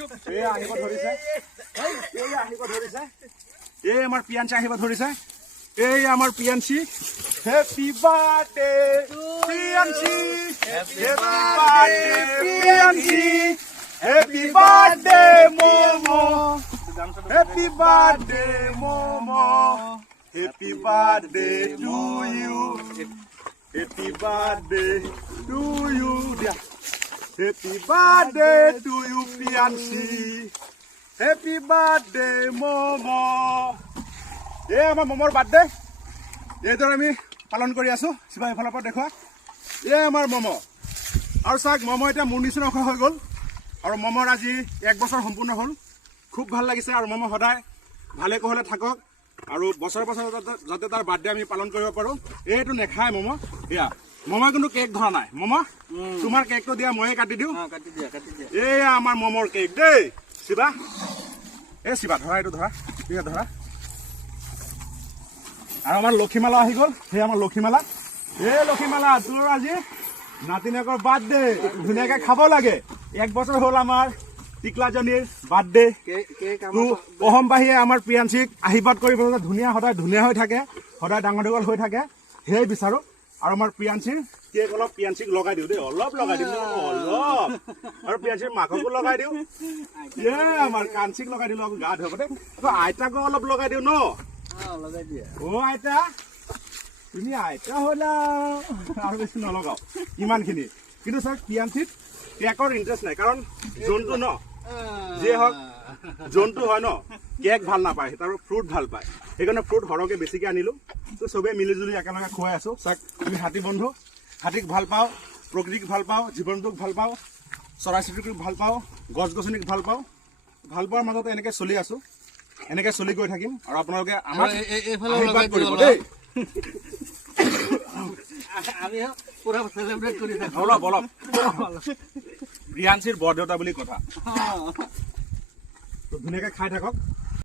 এই আহিব ধৰিছে এই আমাৰ পিয়াঞ্চি আহিব ধৰিছে এই আমাৰ Piyanshi happy birthday Piyanshi happy birthday Piyanshi happy birthday Momo happy birthday Momo happy birthday to you happy birthday to you দিয়া Happy birthday to you, Pianchi. Happy birthday, Momo. Hey, my Momo's birthday. Hey, do we পালন কৰি আছো শিবা ইফালৰ পৰা দেখুৱা এই আমাৰ মমো আৰু চাক মমো এটা মুনিছন হৈ গল আৰু মমোৰ আজি 1 বছৰ সম্পূৰ্ণ হল খুব ভাল লাগিছে আৰু মমো সদায় ভালে কোহলে থাকক আৰু বছৰ বছৰ যাতে তাৰ বাৰ্থডে আমি পালন কৰিব পাৰো এইটো নেখায় মমো ইয়া মমো কিন্তু কেক ধৰা নাই মমো তোমাৰ কেকটো দিয়া ময়ে কাটি দিও কাটি দিয়া এই আমাৰ মমোৰ কেক দেই শিবা এই শিবা ধৰা এইটো ধৰা ঠিক ধৰা আৰু আমাৰ লক্ষীমালা আহি গল সেই আমাৰ লক্ষীমালা এই লক্ষীমালা তোৰ আজি নাতিনেকৰ বাৰ্থডে ধুনীয়াকে খাব লাগে 1 বছৰ হল আমাৰ টিকলাজনীৰ বাৰ্থডে অহমবাহীয়ে আমাৰ পিয়াঞ্চিক আশীৰ্বাদ কৰিব ধুনীয়া সদায় ধুনীয়া হৈ থাকে সদায় ডাঙৰ দীঘল হৈ থাকে সেই বিচাৰো আৰু আমাৰ পিয়াঞ্চিৰ কেক অলপ পিয়াঞ্চিক লগাই দিও দেই অলপ লগাই দিম অলপ আৰু পিয়াঞ্চিৰ মাককো লগাই দিও আমাৰ কাঞ্চিক লগাই দিলো আকৌ গা ধুব দে আইতাকো অলপ লগাই দিও ন লগাই দিয়া অ আইতা তুমি আইতা হলা আৰু বেছি নলগাও ইমানখিনি কিন্তু স্যাৰ পিয়াঞ্চিত কেকৰ ইন্টাৰেষ্ট নাই কাৰণ জন্তু ন যে হক জন্তু হয় ন কেক ভাল নাপায় তাৰ ফ্ৰুট ভাল পায় সেইকাৰণে ফ্ৰুট হৰকে বেছিকে আনিলো তো সবে মিলি জুলি একেলগে খুৱাই আছো চাক তুমি হাতী বন্ধু হাতীক ভাল পাও প্ৰকৃতিক ভাল পাও জীৱনটোক ভাল পাও চৰাই চিৰিকটিক ভাল পাও গছ গছনিক ভাল পাও ভাল পোৱাৰ মাজতে এনেকে চলি আছো এনেকে চলি গৈ থাকিম আৰু আপোনালোকে আমাক এইফালে লগাই কৰিব দেই আমি পুৰা সেলিব্ৰেট কৰি থাকো অলপ প্ৰিয়াঞ্চিৰ বৰদেউতা বুলি কথা তো ধুনীয়াকে খাই থাকক